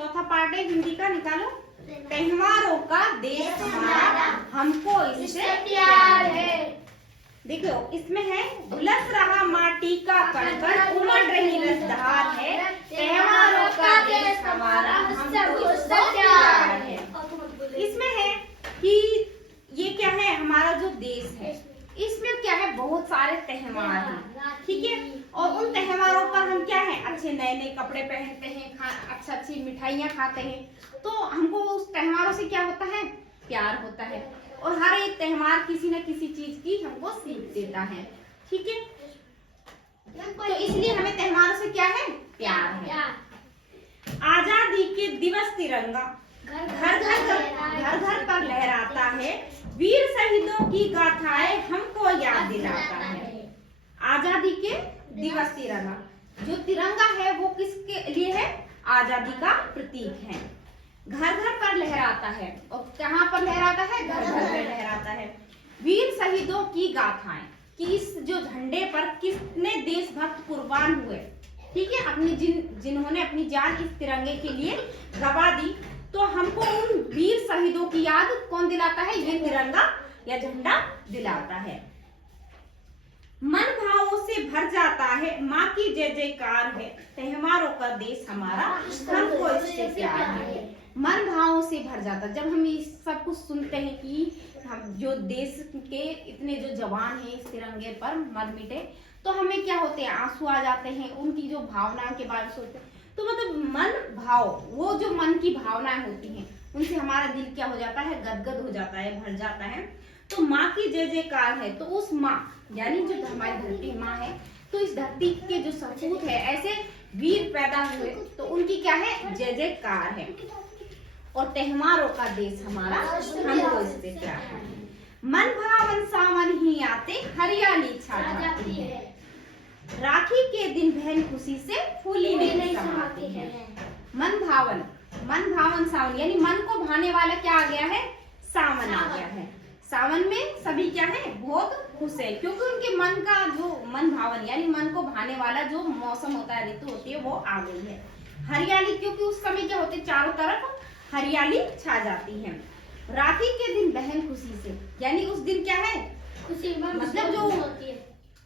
चौथा पार्ट है हिंदी का, निकालो। त्योहारों का देश हमारा, हमको इससे प्यार है। देखो इसमें है, उलस रहा माटी का कण कण, उमड़ रही रसधार है, त्योहारों का देश हमारा, हमको इससे प्यार है। इसमें है कि ये क्या है, हमारा जो देश है इसमें क्या है, बहुत सारे त्योहार हैं, ठीक है। और उन त्योहारों पर हम क्या है, अच्छे नए नए कपड़े पहनते हैं, अच्छा अच्छी मिठाइयाँ खाते हैं। तो हमको उस त्योहारों से क्या होता है, प्यार होता है। और हर एक त्योहार किसी न किसी चीज की हमको सीख देता है, ठीक है। तो इसलिए हमें त्योहारों से क्या है, प्यार है। आजादी के दिवस तिरंगा घर घर पर लहराता है, वीर शहीदों की गाथाएं हमको याद दिलाता है। आजादी के दिवस तिरंगा, जो तिरंगा है वो किसके लिए है, आजादी का प्रतीक है। घर घर पर लहराता है, और कहाँ पर लहराता है, घर घर पर लहराता है। वीर शहीदों की गाथाएं, कि इस जो झंडे पर कितने देशभक्त कुर्बान हुए, ठीक है, अपनी जिन्होंने अपनी जान इस तिरंगे के लिए गवा दी। तो हमको उन वीर शहीदों की याद कौन दिलाता है, ये तिरंगा या झंडा दिलाता है। मन भावों से भर जाता है, माँ की जय जयकार है, त्योहारों का देश हमारा, हमको इससे प्यार है। मन भावों से भर जाता, जब हम इस सब कुछ सुनते हैं कि हम जो देश के इतने जो जवान हैं इस तिरंगे पर मर मिटे, तो हमें क्या होते हैं, आंसू आ जाते हैं, उनकी जो भावनाओं के बारे में सोचते हैं। तो मतलब मन भाव, वो जो मन की भावनाएं होती हैं उनसे हमारा दिल क्या हो जाता है, गदगद हो जाता है, भर जाता है। तो माँ की जय जयकार है, तो उस माँ यानी जो हमारी धरती माँ है, तो इस धरती के जो सपूत है, ऐसे वीर पैदा हुए, तो उनकी क्या है, जय जयकार है। और त्योहारों का देश हमारा, हमको इससे प्यार है। मन भावन सावन ही आते, हरियाली छा जाती है, राखी के दिन बहन खुशी से फूली नहीं समाती है। मन भावन सावन, यानी मन को भाने वाला क्या आ गया है, सावन आ गया है। सावन में सभी क्या है, बहुत खुश है, क्योंकि उनके मन का जो मन भावन यानी मन को भाने वाला जो मौसम होता है, ऋतु होती है, वो आ गई है। हरियाली, क्योंकि उस समय क्या होते, चारों तरफ हरियाली छा जाती है। राखी के दिन बहन खुशी से, यानी उस दिन क्या है, खुशी, मतलब जो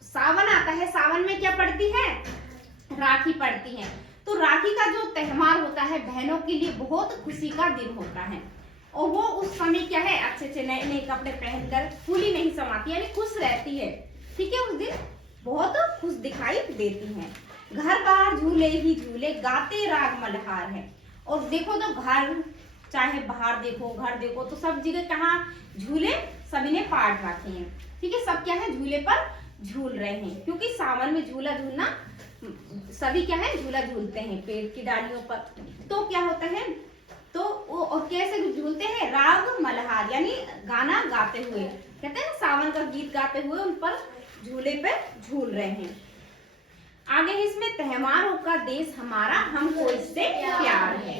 सावन आता है, सावन में क्या पड़ती है, राखी पड़ती है। तो राखी का जो त्योहार होता है बहनों के लिए बहुत खुशी का दिन होता है। और वो उस समय क्या है, अच्छे अच्छे नए नए कपड़े पहनकर फूली नहीं समाती, यानी खुश रहती है, ठीक है। उस दिन बहुत खुश दिखाई देती हैं। घर बाहर झूले ही झूले, गाते राग मल्हार है। और देखो तो घर, चाहे बाहर देखो, घर देखो, तो सब जगह कहाँ झूले सभी ने पाट रखे हैं, ठीक है। सब क्या है, झूले पर झूल रहे हैं, क्योंकि सावन में झूला झूलना, सभी क्या है, झूला झूलते हैं पेड़ की डालियों पर। तो क्या होता है, तो वो और कैसे झूलते हैं, राग मल्हार, यानी गाना गाते हुए, कहते हैं सावन का गीत गाते हुए उन पर झूले पे झूल रहे हैं। आगे इसमें त्योहारों का देश हमारा, हमको इससे प्यार है।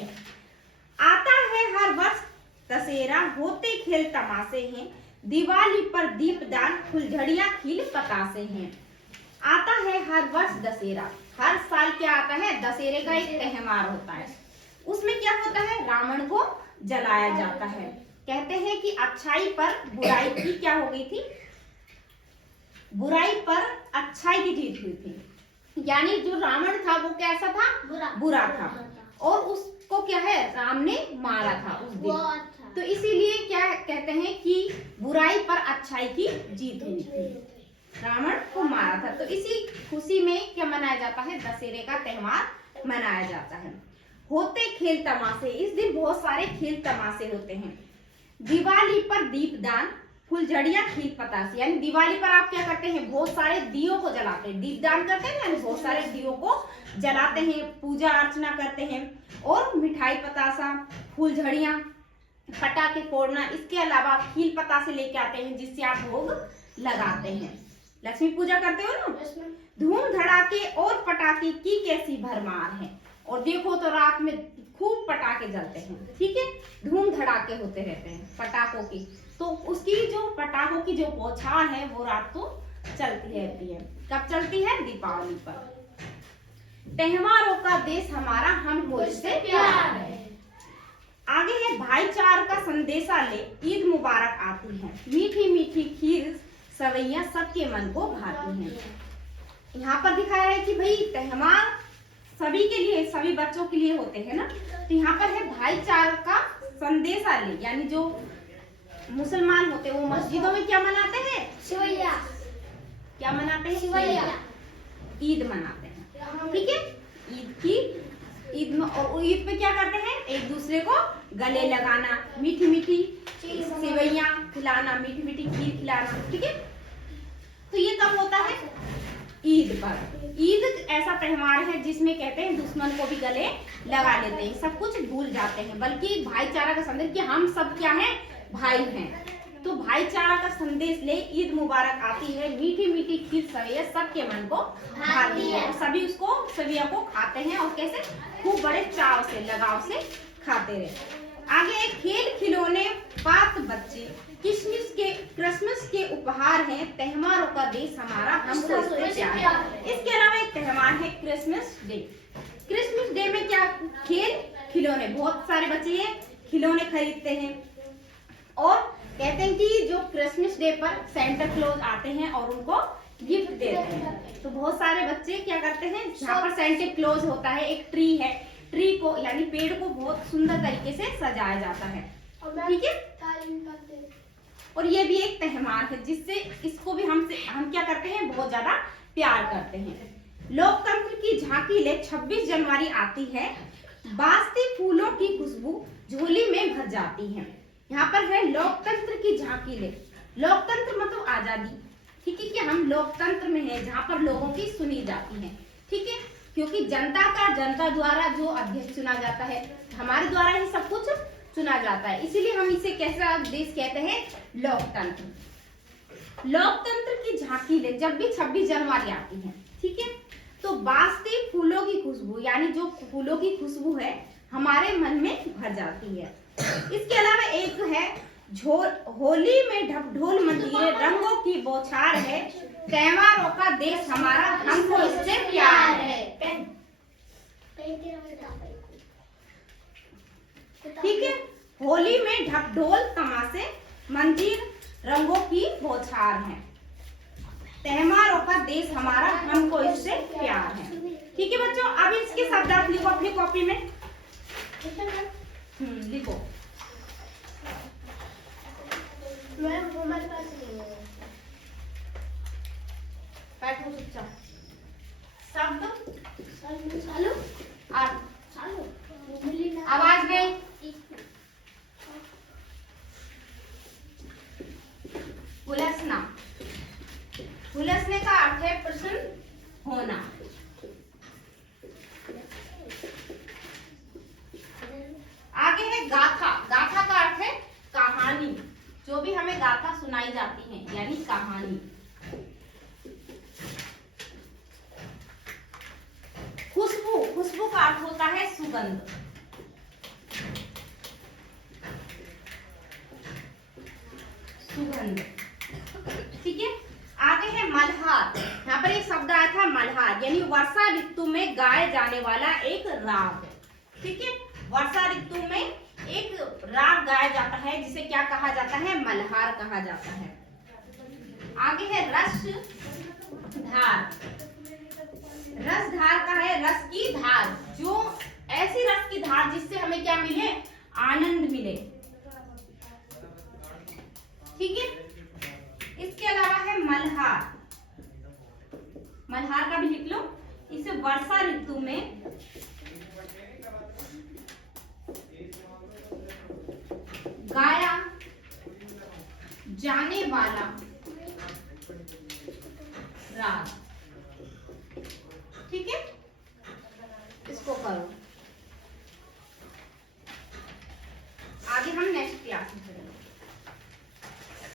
आता है हर वर्ष दशहरा, होते खेल तमाशे हैं, दिवाली पर दीपदान, फुलझड़ियां खिल पतासे हैं। आता है हर वर्ष दशहरा, हर साल क्या आता है, दशहरे का एक त्योहार होता है। उसमें क्या होता है, रावण को जलाया जाता है। कहते हैं कि अच्छाई पर बुराई की क्या हो गई थी, बुराई पर अच्छाई की जीत हुई थी। यानी जो रावण था वो कैसा था, बुरा था, और उसको क्या है, राम ने मारा था उस दिन। तो इसीलिए क्या कहते हैं कि बुराई पर अच्छाई की जीत हुई थी, रावण को मारा था। तो इसी खुशी में क्या मनाया जाता है, दशहरे का त्योहार मनाया जाता है। होते खेल तमाशे, इस दिन बहुत सारे खेल तमाशे होते हैं। दिवाली पर दीपदान, फुलझड़ियां खिल पतासे, यानी दिवाली पर आप क्या करते हैं, बहुत सारे दियों को जलाते हैं, दीपदान करते हैं, यानी बहुत सारे दियों को जलाते हैं, पूजा अर्चना करते हैं। और मिठाई पतासा, फुलझड़ियां, पटाखे फोड़ना, इसके अलावा खील पतासे लेके आते हैं, जिससे आप भोग लगाते हैं। लक्ष्मी पूजा करते हो ना। धूम धड़ाके और पटाखे की कैसी भरमार है। और देखो तो रात में खूब पटाखे जलते हैं, ठीक है, धूम धड़ाके होते रहते हैं पटाखों की। तो उसकी जो पटाखों की जो बौछार है वो रात को चलती रहती है। कब चलती है, दीपावली पर। त्योहारों का देश हमारा, हमको इससे प्यार है। संदेशा ले ईद मुबारक आती है, मीठी मीठी खीर सवैयां सबके मन को भाती हैं। यहाँ पर दिखाया है कि भाई त्योहार सभी के लिए, सभी बच्चों के लिए होते हैं ना। तो यहाँ पर है भाईचारा का संदेशा ले, यानी जो मुसलमान होते हैं वो मस्जिदों में क्या मनाते हैं? शिवैया। क्या मनाते हैं? शिवैया। ईद मनाते हैं, ठीक है। ईद में, और ईद में क्या करते हैं? एक दूसरे को गले लगाना, मीठी मीठी सेवैयां खिलाना, मीठी मीठी खीर खिलाना, ठीक है। तो ये कब होता है? ईद पर। ईद ऐसा त्योहार है जिसमें कहते हैं दुश्मन को भी गले लगा लेते हैं, सब कुछ भूल जाते हैं, बल्कि भाईचारा का संदेश कि हम सब क्या हैं? भाई हैं। तो भाईचारा का संदेश ले ईद मुबारक आती है, मीठी मीठी खीर सवैया सबके मन को भाती है। सभी उसको सविया को खाते हैं और कैसे? खूब बड़े चाव से, लगाव से खाते रहे। आगे खेल खिलौने पात बच्चे क्रिसमस के उपहार हैं, त्योहारों का देश हमारा हमको इससे प्यार है। इसके अलावा एक त्योहार है क्रिसमस डे। क्रिसमस डे में क्या? खेल खिलौने, बहुत सारे बच्चे ये खिलौने खरीदते हैं और कहते हैं कि जो क्रिसमस डे पर सेंटा क्लॉज आते हैं और उनको गिफ्ट देते हैं। तो बहुत सारे बच्चे क्या करते हैं, जहाँ पर सेंटा क्लॉज होता है, एक ट्री है, ट्री को यानी पेड़ को बहुत सुंदर तरीके से सजाया जाता है, ठीक है। और ये भी एक त्योहार है जिससे इसको भी हम क्या करते हैं? बहुत ज्यादा प्यार करते हैं। लोकतंत्र की झांकी ले 26 जनवरी आती है, बासती फूलों की खुशबू झोली में भर जाती है। यहाँ पर है लोकतंत्र की झांकी ले। लोकतंत्र मतलब आजादी, ठीक है, कि हम लोकतंत्र में हैं जहाँ पर लोगों की सुनी जाती है, ठीक है। क्योंकि जनता द्वारा जो अध्यक्ष चुना जाता है, हमारे द्वारा ही सब कुछ चुना जाता है, इसीलिए हम इसे कैसा देश कहते हैं? लोकतंत्र। लोकतंत्र की झांकी ले जब भी 26 जनवरी आती है, ठीक है, तो बासती फूलों की खुशबू, यानी जो फूलों की खुशबू है हमारे मन में भर जाती है। इसके अलावा एक है होली में ढबढोल मंजीरे रंगों की बौछार है, त्योहारों का देश हमारा हमको इससे प्यार है, ठीक है। होली में ढबढोल तमाशे मंजीर रंगों की बौछार है, त्योहारों का देश हमारा हमको इससे प्यार है, ठीक है बच्चों। अब इसके शब्दार्थ लिखो अपनी कॉपी में, लिखो। हमारे पास नहीं है। बैठो चुपचाप। शब्द चालू आवाज गई। हुलसना। हुलसने का अर्थ है प्रसन्न होना। आगे है गाथा। गाथा का अर्थ है कहानी, जो भी हमें गाथा सुनाई जाती है यानी कहानी। खुशबू। खुशबू का अर्थ होता है सुगंध। सुगंध, ठीक है। आगे है मल्हार। यहाँ पर एक शब्द आया था मल्हार, यानी वर्षा ऋतु में गाए जाने वाला एक राग, ठीक है। वर्षा ऋतु में एक राग गाया जाता है जिसे क्या कहा जाता है? मल्हार कहा जाता है। आगे है रसधार। रसधार का है रस की धार, जो ऐसी रस की धार जिससे हमें क्या मिले? आनंद मिले, ठीक है। इसके अलावा है मल्हार। मल्हार का भी लिख लो। इसे वर्षा ऋतु में गाया जाने वाला राग, ठीक है। इसको करो।